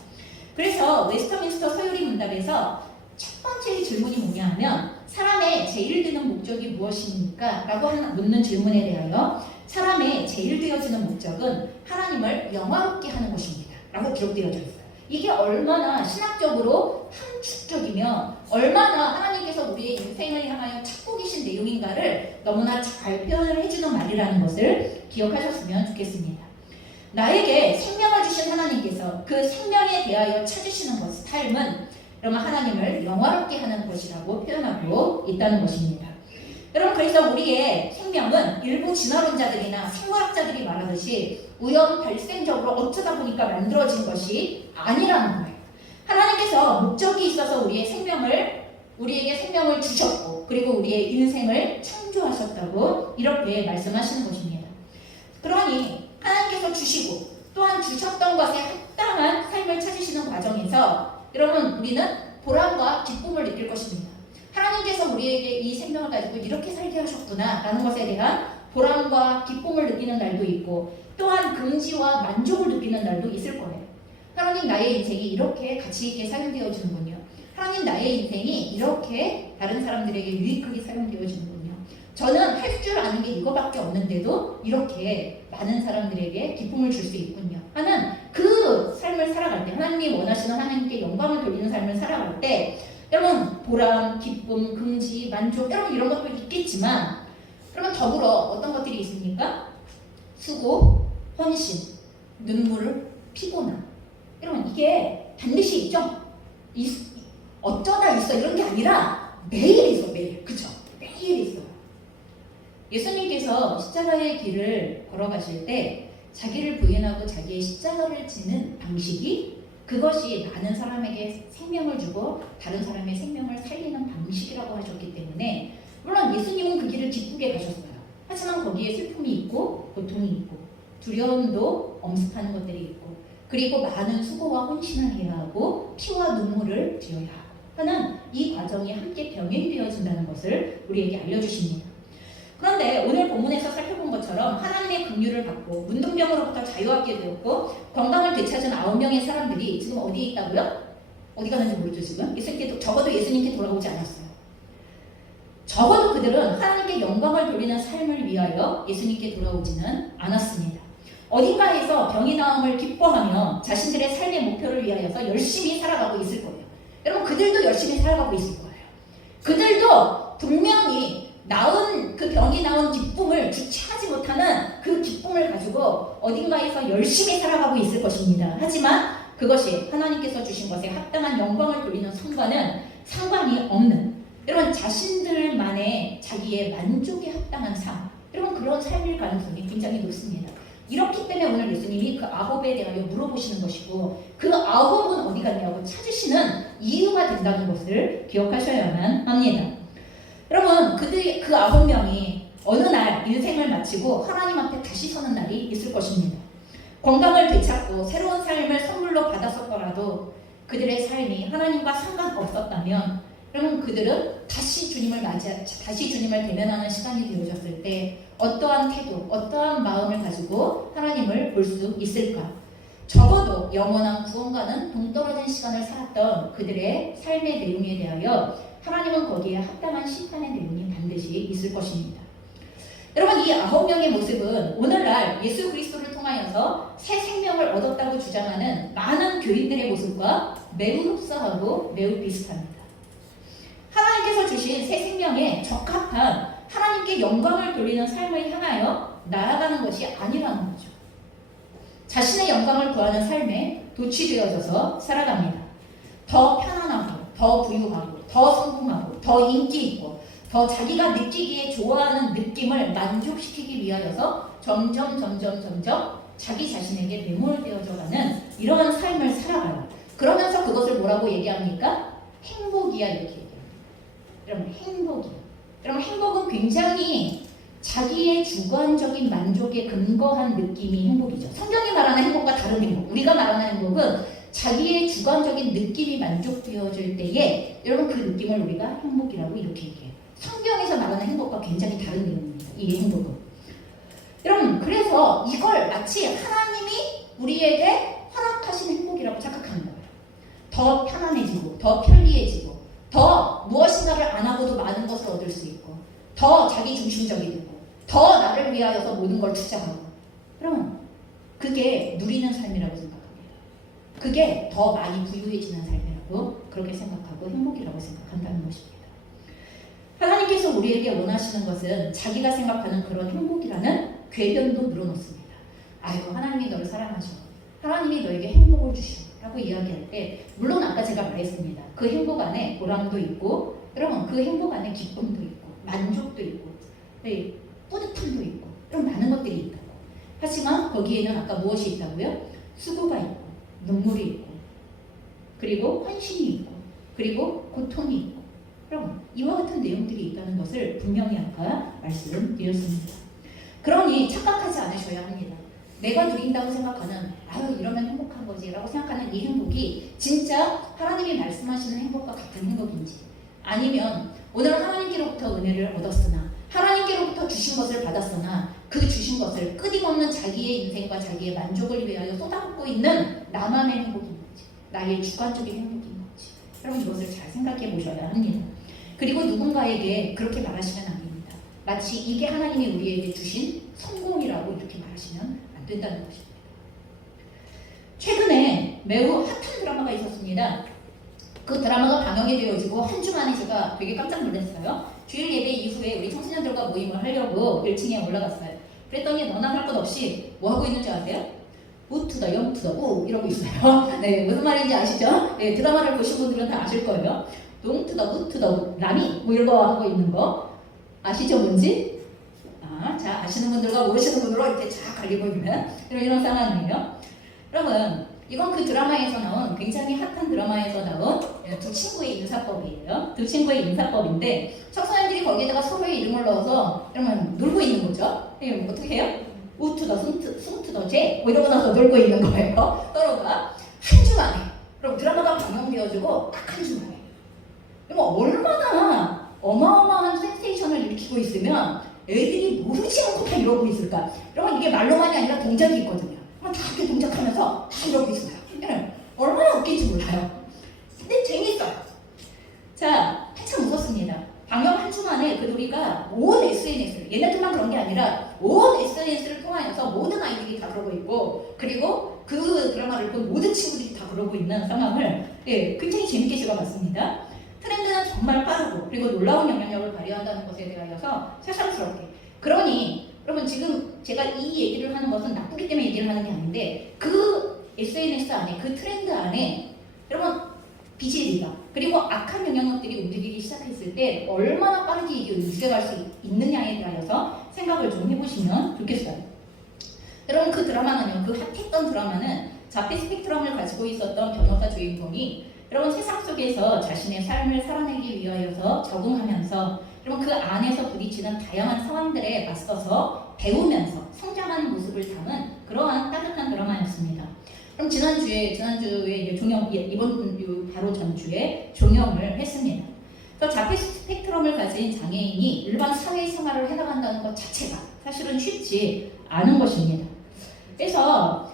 그래서 웨스터민스터 서유리 문답에서 첫 번째 질문이 뭐냐 하면 사람의 제일 드는 목적이 무엇입니까? 라고 묻는 질문에 대하여 사람의 제일 되어지는 목적은 하나님을 영화롭게 하는 것입니다. 라고 기록되어져 있어요. 이게 얼마나 신학적으로 함축적이며 얼마나 하나님께서 우리의 인생을 향하여 찾고 계신 내용인가를 너무나 잘 표현을 해주는 말이라는 것을 기억하셨으면 좋겠습니다. 나에게 생명을 주신 하나님께서 그 생명에 대하여 찾으시는 것, 삶은 여러분 하나님을 영화롭게 하는 것이라고 표현하고 있다는 것입니다. 여러분 그래서 우리의 생명은 일부 진화론자들이나 생물학자들이 말하듯이 우연 발생적으로 어쩌다 보니까 만들어진 것이 아니라는 거예요. 하나님께서 목적이 있어서 우리에게 생명을 주셨고 그리고 우리의 인생을 창조하셨다고 이렇게 말씀하시는 것입니다. 그러니 하나님께서 주시고 또한 주셨던 것에 합당한 삶을 찾으시는 과정에서 여러분 우리는 보람과 기쁨을 느낄 것입니다. 하나님께서 우리에게 이 생명을 가지고 이렇게 살게 하셨구나 라는 것에 대한 보람과 기쁨을 느끼는 날도 있고 또한 긍지와 만족을 느끼는 날도 있을 거예요. 하나님 나의 인생이 이렇게 가치 있게 사용되어지는군요. 하나님 나의 인생이 이렇게 다른 사람들에게 유익하게 사용되어지는군요. 저는 할 줄 아는 게 이거밖에 없는데도 이렇게 많은 사람들에게 기쁨을 줄 수 있군요 하는 그 삶을 살아갈 때 하나님이 원하시는 하나님께 영광을 돌리는 삶을 살아갈 때 여러분 보람, 기쁨, 긍지, 만족 여러분 이런 것도 있겠지만 여러분 더불어 어떤 것들이 있습니까? 수고, 헌신, 눈물, 피곤함 여러분 이게 반드시 있죠? 어쩌다 있어 이런 게 아니라 매일 있어 매일 그쵸? 매일 있어요. 예수님께서 십자가의 길을 걸어가실 때 자기를 부인하고 자기의 십자가를 지는 방식이 그것이 많은 사람에게 생명을 주고 다른 사람의 생명을 살리는 방식이라고 하셨기 때문에 물론 예수님은 그 길을 기쁘게 가셨어요. 하지만 거기에 슬픔이 있고 고통이 있고 두려움도 엄습하는 것들이 있고 그리고 많은 수고와 헌신을 해야 하고 피와 눈물을 지어야 하는 이 과정이 함께 병행되어진다는 것을 우리에게 알려주십니다. 그런데 오늘 본문에서 살펴본 것처럼 하나님의 긍휼을 받고 문둥병으로부터 자유하게 되었고 건강을 되찾은 9명의 사람들이 지금 어디에 있다고요? 어디 가는지 모르죠 지금? 적어도 예수님께 돌아오지 않았어요. 적어도 그들은 하나님께 영광을 돌리는 삶을 위하여 예수님께 돌아오지는 않았습니다. 어딘가에서 병이 나음을 기뻐하며 자신들의 삶의 목표를 위하여서 열심히 살아가고 있을 거예요. 여러분 그들도 열심히 살아가고 있을 거예요. 그들도 분명히 그 병이 나온 기쁨을 주체하지 못하는 그 기쁨을 가지고 어딘가에서 열심히 살아가고 있을 것입니다. 하지만 그것이 하나님께서 주신 것에 합당한 영광을 돌리는 상관은 상관이 없는 여러분 자신들만의 자기의 만족에 합당한 삶 여러분 그런 삶일 가능성이 굉장히 높습니다. 이렇기 때문에 오늘 예수님이 그 9에 대하여 물어보시는 것이고 그 9은 어디 갔냐고 찾으시는 이유가 된다는 것을 기억하셔야만 합니다. 여러분 그 9명이 어느 날 인생을 마치고 하나님 앞에 다시 서는 날이 있을 것입니다. 건강을 되찾고 새로운 삶을 선물로 받았었더라도 그들의 삶이 하나님과 상관없었다면 여러분 그들은 다시 주님을 대면하는 시간이 되어졌을 때 어떠한 태도, 어떠한 마음을 가지고 하나님을 볼 수 있을까? 적어도 영원한 구원과는 동떨어진 시간을 살았던 그들의 삶의 내용에 대하여 하나님은 거기에 합당한 심판의 내용이 반드시 있을 것입니다. 여러분 이 9명의 모습은 오늘날 예수 그리스도를 통하여서 새 생명을 얻었다고 주장하는 많은 교인들의 모습과 매우 흡사하고 매우 비슷합니다. 하나님께서 주신 새 생명에 적합한 하나님께 영광을 돌리는 삶을 향하여 나아가는 것이 아니라는 거죠. 자신의 영광을 구하는 삶에 도취되어져서 살아갑니다. 더 편안하고 더 부유하고 더 성공하고 더 인기 있고 더 자기가 느끼기에 좋아하는 느낌을 만족시키기 위하여서 점점 자기 자신에게 매몰되어져가는 이러한 삶을 살아가요. 그러면서 그것을 뭐라고 얘기합니까? 행복이야 이렇게 얘기합니다. 여러분 행복이요. 여러분 행복은 굉장히 자기의 주관적인 만족에 근거한 느낌이 행복이죠. 성경이 말하는 행복과 다른 행복. 우리가 말하는 행복은 자기의 주관적인 느낌이 만족되어질 때에 여러분 그 느낌을 우리가 행복이라고 이렇게 얘기해요. 성경에서 말하는 행복과 굉장히 다른 내용입니다. 이 행복은. 여러분 그래서 이걸 마치 하나님이 우리에게 허락하신 행복이라고 착각하는 거예요. 더 편안해지고 더 편리해지고 더 무엇인가를 안 하고도 많은 것을 얻을 수 있고 더 자기 중심적이 되고 더 나를 위하여서 모든 걸 투자하고 그러면 그게 누리는 삶이라고 생각합니다. 그게 더 많이 부유해지는 삶이라고 그렇게 생각하고 행복이라고 생각한다는 것입니다. 하나님께서 우리에게 원하시는 것은 자기가 생각하는 그런 행복이라는 궤변도 늘어놓습니다. 아유, 하나님이 너를 사랑하셔. 하나님이 너에게 행복을 주시오. 라고 이야기할 때, 물론 아까 제가 말했습니다. 그 행복 안에 보람도 있고, 여러분 그 행복 안에 기쁨도 있고, 만족도 있고, 네, 뿌듯함도 있고, 이런 많은 것들이 있다고. 하지만 거기에는 아까 무엇이 있다고요? 수고가 있고, 눈물이 있고, 그리고 헌신이 있고, 그리고 고통이 있고, 그럼 이와 같은 내용들이 있다는 것을 분명히 아까 말씀드렸습니다. 그러니 착각하지 않으셔야 합니다. 내가 누린다고 생각하는 아유 이러면 행복한 거지 라고 생각하는 이 행복이 진짜 하나님이 말씀하시는 행복과 같은 행복인지, 아니면 오늘 하나님께로부터 은혜를 얻었으나 하나님께로부터 주신 것을 받았으나 그 주신 것을 끊임없는 자기의 인생과 자기의 만족을 위하여 쏟아붓고 있는 나만의 행복인 건지, 나의 주관적인 행복인 건지, 여러분 이것을 잘 생각해 보셔야 합니다. 그리고 누군가에게 그렇게 말하시면 안 됩니다. 마치 이게 하나님이 우리에게 주신 성공이라고 이렇게 말하시면 안 된다는 것입니다. 최근에 매우 핫한 드라마가 있었습니다. 그 드라마가 방영이 되어지고 한 주 만에 제가 되게 깜짝 놀랐어요. 주일 예배 이후에 우리 청소년들과 모임을 하려고 1층에 올라갔어요. 그랬더니 너나 할 것 없이 뭐 하고 있는지 아세요? 우투더 영투더 우 이러고 있어요. 네, 무슨 말인지 아시죠? 네, 드라마를 보신 분들은 다 아실 거예요. 동투더 우투더 라미 뭐 이런 거 하고 있는 거 아시죠? 뭔지? 자, 아시는 분들과 모르시는 분들로 이렇게 쫙 갈리고 있는 이런 상황이에요. 여러분, 이건 그 드라마에서 나온 굉장히 핫한 드라마에서 나온 두 친구의 인사법이에요. 두 친구의 인사법인데 청소년들이 거기에다가 서로의 이름을 넣어서 이러면 놀고 있는 거죠. 어떻게 해요? 우투더 숨투더 제 뭐 이러고 나서 놀고 있는 거예요. 서로가 한 주 만에. 그럼 드라마가 방영되어지고 딱 한 주 만에. 그럼 얼마나 어마어마한 센세이션을 일으키고 있으면 애들이 모르지 않고 다 이러고 있을까? 여러분 이게 말로만이 아니라 동작이 있거든요. 다 이렇게 동작하면서 다 이러고 있어요. 얼마나 웃긴지 몰라요. 근데 재밌어요. 자, 한참 웃었습니다. 방영 한 주 만에 그 놀이가 온 SNS를, 얘네들만 그런 게 아니라 온 SNS를 통하여서 모든 아이들이 다 그러고 있고, 그리고 그 드라마를 본 모든 친구들이 다 그러고 있는 상황을 굉장히 재밌게 제가 봤습니다. 트렌드는 정말 빠르고 그리고 놀라운 영향력을 발휘한다는 것에 대하여서 새삼스럽게. 그러니 여러분 지금 제가 이 얘기를 하는 것은 나쁘기 때문에 얘기를 하는 게 아닌데, 그 SNS 안에 그 트렌드 안에 여러분 비질리가 그리고 악한 영향력들이 움직이기 시작했을 때 얼마나 빠르게 이게 움직여갈 수 있느냐에 대하여서 생각을 좀 해보시면 좋겠어요. 여러분 그 드라마는요, 그 핫했던 드라마는 자폐 스펙트럼을 가지고 있었던 변호사 주인공이 여러분 세상 속에서 자신의 삶을 살아내기 위하여서 적응하면서 여러분 그 안에서 부딪히는 다양한 상황들에 맞서서 배우면서 성장하는 모습을 담은 그러한 따뜻한 드라마였습니다. 그럼 지난주에 이제 이번 바로 전주에 종영을 했습니다. 그래서 자폐 스펙트럼을 가진 장애인이 일반 사회생활을 해나간다는 것 자체가 사실은 쉽지 않은 것입니다. 그래서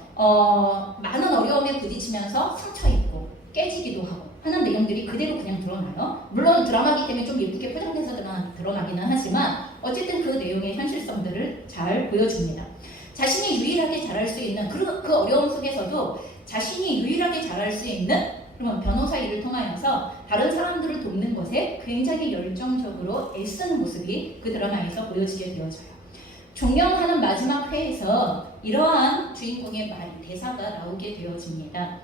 많은 어려움에 부딪히면서 상처 입고 깨지기도 하고 하는 내용들이 그대로 그냥 드러나요. 물론 드라마이기 때문에 좀 예쁘게 포장돼서 드러나기는 하지만 어쨌든 그 내용의 현실성들을 잘 보여줍니다. 자신이 유일하게 잘할 수 있는 그 어려움 속에서도 자신이 유일하게 잘할 수 있는 그러면 변호사 일을 통하여서 다른 사람들을 돕는 것에 굉장히 열정적으로 애쓰는 모습이 그 드라마에서 보여지게 되어져요. 종영하는 마지막 회에서 이러한 주인공의 대사가 나오게 되어집니다.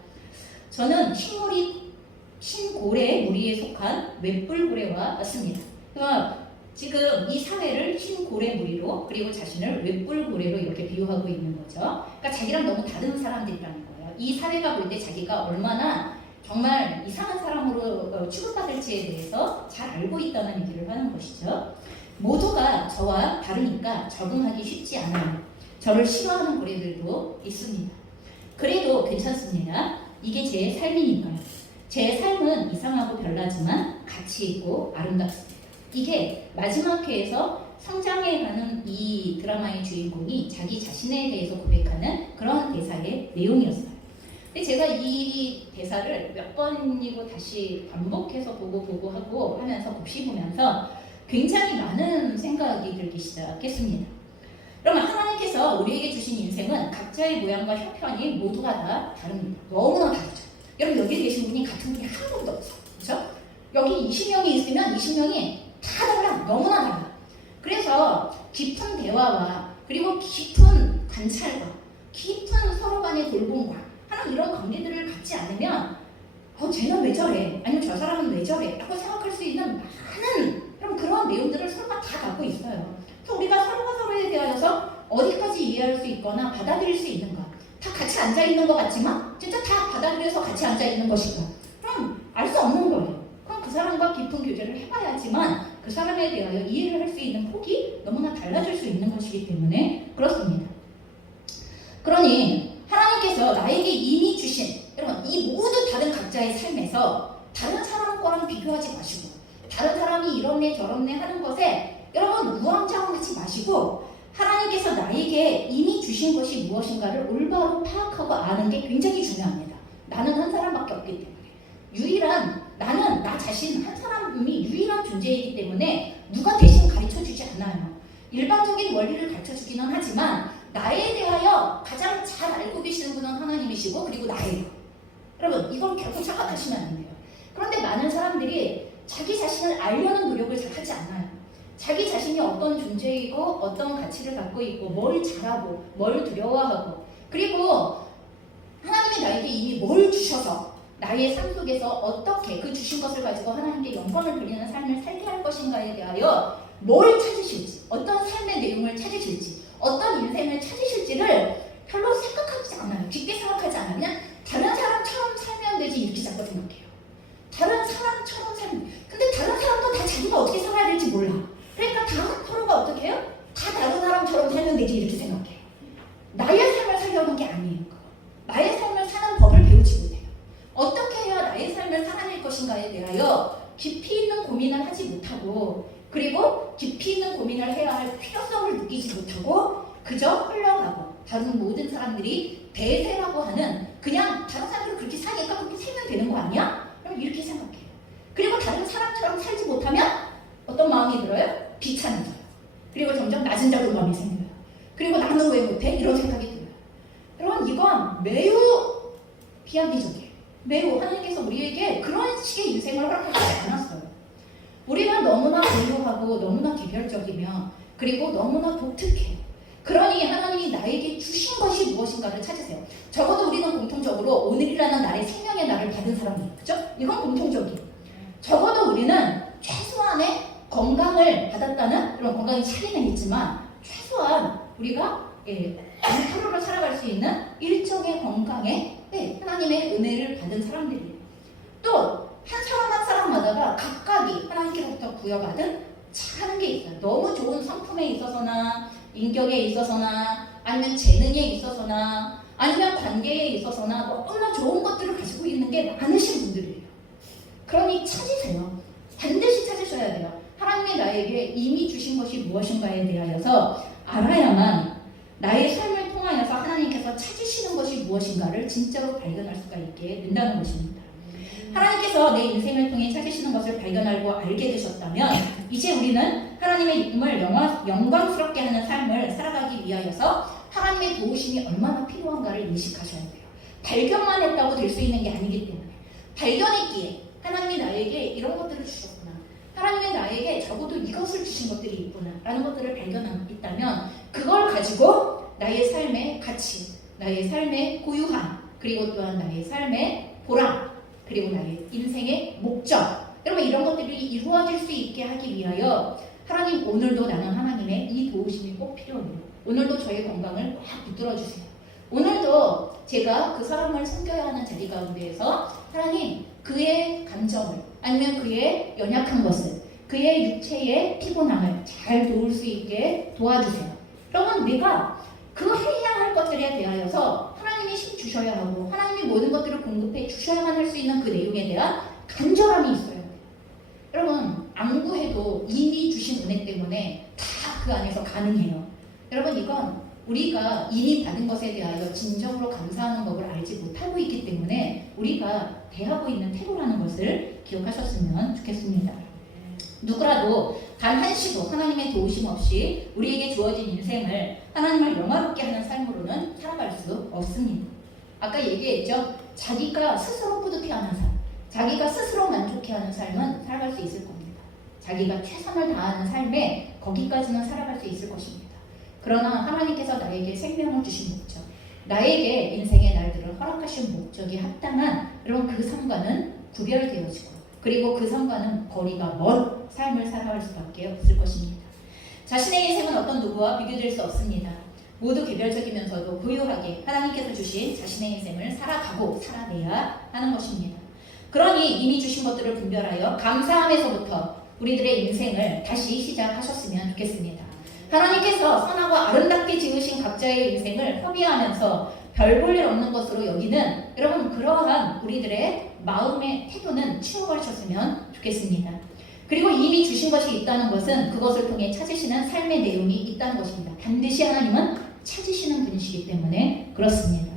저는 흰고래 무리에 속한 웹불고래와 같습니다. 그러니까 지금 이 사회를 흰고래 무리로 그리고 자신을 웹불고래로 이렇게 비유하고 있는 거죠. 그러니까 자기랑 너무 다른 사람들이라는 거예요. 이 사회가 볼 때 자기가 얼마나 정말 이상한 사람으로 취급받을지에 대해서 잘 알고 있다는 얘기를 하는 것이죠. 모두가 저와 다르니까 적응하기 쉽지 않아요. 저를 싫어하는 고래들도 있습니다. 그래도 괜찮습니다. 이게 제 삶이니까요. 제 삶은 이상하고 별나지만 가치 있고 아름답습니다. 이게 마지막 회에서 성장해가는 이 드라마의 주인공이 자기 자신에 대해서 고백하는 그런 대사의 내용이었어요. 근데 제가 이 대사를 몇 번이고 다시 반복해서 보고 하고 하면서 곱씹으면서 굉장히 많은 생각이 들기 시작했습니다. 그러면 하나님께서 우리에게 주신 인생은 각자의 모양과 형편이 모두가 다 다릅니다. 너무나 다르죠. 여러분 여기 계신 분이 같은 분이 한 분도 없어요. 그렇죠? 여기 20명이 있으면 20명이 다 달라. 너무나 달라. 그래서 깊은 대화와 그리고 깊은 관찰과 깊은 서로 간의 돌봄과 하는 이런 관계들을 갖지 않으면 쟤는 왜 저래? 아니면 저 사람은 왜 저래? 라고 생각할 수 있는 많은 그런 내용들을 서로가 다 갖고 있어요. 그래서 우리가 서로가 서로에 대하여서 어디까지 이해할 수 있거나 받아들일 수 있는가? 다 같이 앉아있는 것 같지만 진짜 다 받아들여서 같이 앉아있는 것인가? 그럼 알 수 없는 거예요. 그럼 그 사람과 깊은 교제를 해봐야지만 그 사람에 대하여 이해를 할 수 있는 폭이 너무나 달라질 수 있는 것이기 때문에 그렇습니다. 그러니 하나님께서 나에게 이미 주신 여러분 이 모든 다른 각자의 삶에서 다른 사람 거랑 비교하지 마시고 다른 사람이 이렇네 저렇네 하는 것에 여러분 우왕좌왕하지 마시고 하나님께서 나에게 이미 주신 것이 무엇인가를 올바로 파악하고 아는 게 굉장히 중요합니다. 나는 한 사람밖에 없기 때문에 나는 나 자신 한 사람이 유일한 존재이기 때문에 누가 대신 가르쳐주지 않아요. 일반적인 원리를 가르쳐주기는 하지만 나에 대하여 가장 잘 알고 계시는 분은 하나님이시고 그리고 나예요. 여러분 이걸 결코 착각하시면 안 돼요. 그런데 많은 사람들이 자기 자신을 알려는 노력을 잘 하지 않아요. 자기 자신이 어떤 존재이고 어떤 가치를 갖고 있고 뭘 잘하고 뭘 두려워하고 그리고 하나님이 나에게 이미 뭘 주셔서 나의 삶 속에서 어떻게 그 주신 것을 가지고 하나님께 영광을 돌리는 삶을 살게 할 것인가에 대하여 뭘 찾으실지 어떤 삶의 내용을 찾으실지 어떤 인생을 찾으실지를 별로 생각하지 않아요. 깊게 생각하지 않아요. 그냥 다른 사람처럼 살면 되지 이렇게 자꾸 생각해요. 다른 사람처럼 살면 근데 다른 사람도 다 자기가 어떻게 살아야 될지 몰라. 그러니까 다 서로가 어떻게 해요? 다 다른 사람처럼 살면 되지 이렇게 생각해요. 나의 삶을 살려는 게 아니에요. 나의 삶을 사는 법을 배우지 못해요. 어떻게 해야 나의 삶을 살아낼 것인가에 대하여 깊이 있는 고민을 하지 못하고 그리고 깊이 있는 고민을 해야 할 필요성을 느끼지 못하고 그저 흘러가고 다른 모든 사람들이 대세라고 하는 그냥 다른 사람들이 그렇게 사니까 그렇게 살면 되는 거 아니야? 그럼 이렇게 생각해요. 그리고 다른 사람처럼 살지 못하면 어떤 마음이 들어요? 비참해져요. 그리고 점점 낮은 자존감이 생겨요. 그리고 나는 왜 못해? 이런 생각이 들어요. 여러분 이건 매우 비합리적이에요. 매우 하나님께서 우리에게 그런 식의 인생을 허락하지 않았어요. 우리는 너무나 고유하고 너무나 개별적이며 그리고 너무나 독특해요. 그러니 하나님이 나에게 주신 것이 무엇인가를 찾으세요. 적어도 우리는 공통적으로 오늘이라는 날의 생명의 날을 받은 사람이에요. 그죠? 이건 공통적이에요. 적어도 우리는 최소한의 건강을 받았다는 그런 건강의 차이는 있지만 최소한 우리가 하루를 살아갈 수 있는 일정의 건강에 하나님의 은혜를 받은 사람들이에요. 또 한 사람 한 사람마다가 각각이 하나님께로부터 부여받은 잘하는 게 있어요. 너무 좋은 성품에 있어서나 인격에 있어서나 아니면 재능에 있어서나 아니면 관계에 있어서나 너무나 좋은 것들을 가지고 있는 게 많으신 분들이에요. 그러니 찾으세요. 반드시 찾으셔야 돼요. 하나님이 나에게 이미 주신 것이 무엇인가에 대하여서 알아야만 나의 삶을 통하여서 하나님께서 찾으시는 것이 무엇인가를 진짜로 발견할 수가 있게 된다는 것입니다. 하나님께서 내 인생을 통해 찾으시는 것을 발견하고 알게 되셨다면 이제 우리는 하나님의 이름을 영광스럽게 하는 삶을 살아가기 위하여서 하나님의 도우심이 얼마나 필요한가를 인식하셔야 돼요. 발견만 했다고 될 수 있는 게 아니기 때문에 발견했기에 하나님이 나에게 이런 것들을 주셨구나. 하나님이 나에게 적어도 이것을 주신 것들이 있구나 라는 것들을 발견했다면 그걸 가지고 나의 삶의 가치, 나의 삶의 고유함, 그리고 또한 나의 삶의 보람, 그리고 나의 인생의 목적, 여러분 이런 것들이 이루어질 수 있게 하기 위하여 하나님 오늘도 나는 하나님의 이 도우심이 꼭 필요해요. 오늘도 저의 건강을 꽉 붙들어주세요. 오늘도 제가 그 사람을 섬겨야 하는 자리 가운데에서 하나님 그의 감정을 아니면 그의 연약한 것을 그의 육체의 피곤함을 잘 도울 수 있게 도와주세요. 여러분 내가 그 해야 할 것들에 대하여서 하나님이 힘 주셔야 하고 하나님이 모든 것들을 공급해 주셔야만 할 수 있는 그 내용에 대한 간절함이 있어요. 여러분 안 구해도 이미 주신 은혜 때문에 다 그 안에서 가능해요. 여러분 이건 우리가 이미 받은 것에 대하여 진정으로 감사하는 법을 알지 못하고 있기 때문에 우리가 대하고 있는 태도라는 것을 기억하셨으면 좋겠습니다. 누구라도 단 한시도 하나님의 도우심 없이 우리에게 주어진 인생을 하나님을 영화롭게 하는 삶으로는 살아갈 수 없습니다. 아까 얘기했죠. 자기가 스스로 뿌듯해하는 삶, 자기가 스스로 만족해하는 삶은 살아갈 수 있을 겁니다. 자기가 최선을 다하는 삶에 거기까지는 살아갈 수 있을 것입니다. 그러나 하나님께서 나에게 생명을 주신 목적, 나에게 인생의 날들을 허락하신 목적이 합당한 여러분 그 삶과는 구별되어지고 그리고 그 삶과는 거리가 먼 삶을 살아갈 수밖에 없을 것입니다. 자신의 인생은 어떤 누구와 비교될 수 없습니다. 모두 개별적이면서도 고유하게 하나님께서 주신 자신의 인생을 살아가고 살아내야 하는 것입니다. 그러니 이미 주신 것들을 분별하여 감사함에서부터 우리들의 인생을 다시 시작하셨으면 좋겠습니다. 하나님께서 선하고 아름답게 지으신 각자의 인생을 협의하면서 별 볼 일 없는 것으로 여기는 여러분 그러한 우리들의 마음의 태도는 치워버리셨으면 좋겠습니다. 그리고 이미 주신 것이 있다는 것은 그것을 통해 찾으시는 삶의 내용이 있다는 것입니다. 반드시 하나님은 찾으시는 분이시기 때문에 그렇습니다.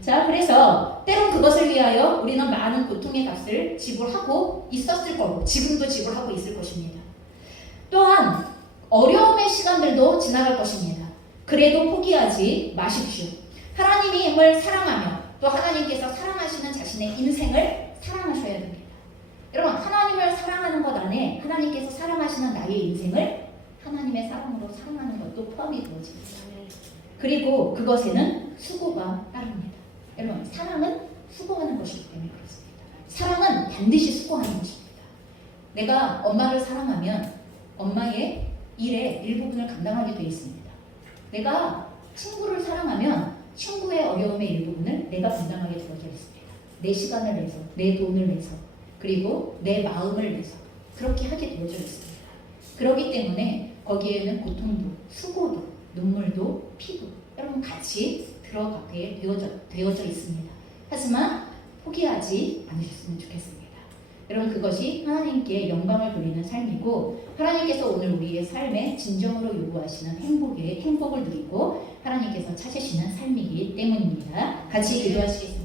자, 그래서 때론 그것을 위하여 우리는 많은 고통의 값을 지불하고 있었을 거고 지금도 지불하고 있을 것입니다. 또한 어려움의 시간들도 지나갈 것입니다. 그래도 포기하지 마십시오. 하나님을 사랑하며 또 하나님께서 사랑하시는 자신의 인생을 사랑하셔야 됩니다. 여러분 하나님을 사랑하는 것 안에 하나님께서 사랑하시는 나의 인생을 하나님의 사랑으로 사랑하는 것도 포함이 되어집니다. 그리고 그것에는 수고가 따릅니다. 여러분 사랑은 수고하는 것이기 때문에 그렇습니다. 사랑은 반드시 수고하는 것입니다. 내가 엄마를 사랑하면 엄마의 일의 일부분을 감당하게 되어 있습니다. 내가 친구를 사랑하면 친구의 어려움의 일부분을 내가 감당하게 되어져 있습니다. 내 시간을 내서, 내 돈을 내서, 그리고 내 마음을 내서 그렇게 하게 되어져 있습니다. 그렇기 때문에 거기에는 고통도, 수고도, 눈물도, 피도 여러분 같이 들어가게 되어져 있습니다. 하지만 포기하지 않으셨으면 좋겠습니다. 여러분 그것이 하나님께 영광을 돌리는 삶이고 하나님께서 오늘 우리의 삶에 진정으로 요구하시는 행복을 누리고 하나님께서 찾으시는 삶이기 때문입니다. 같이 기도하시겠습니다.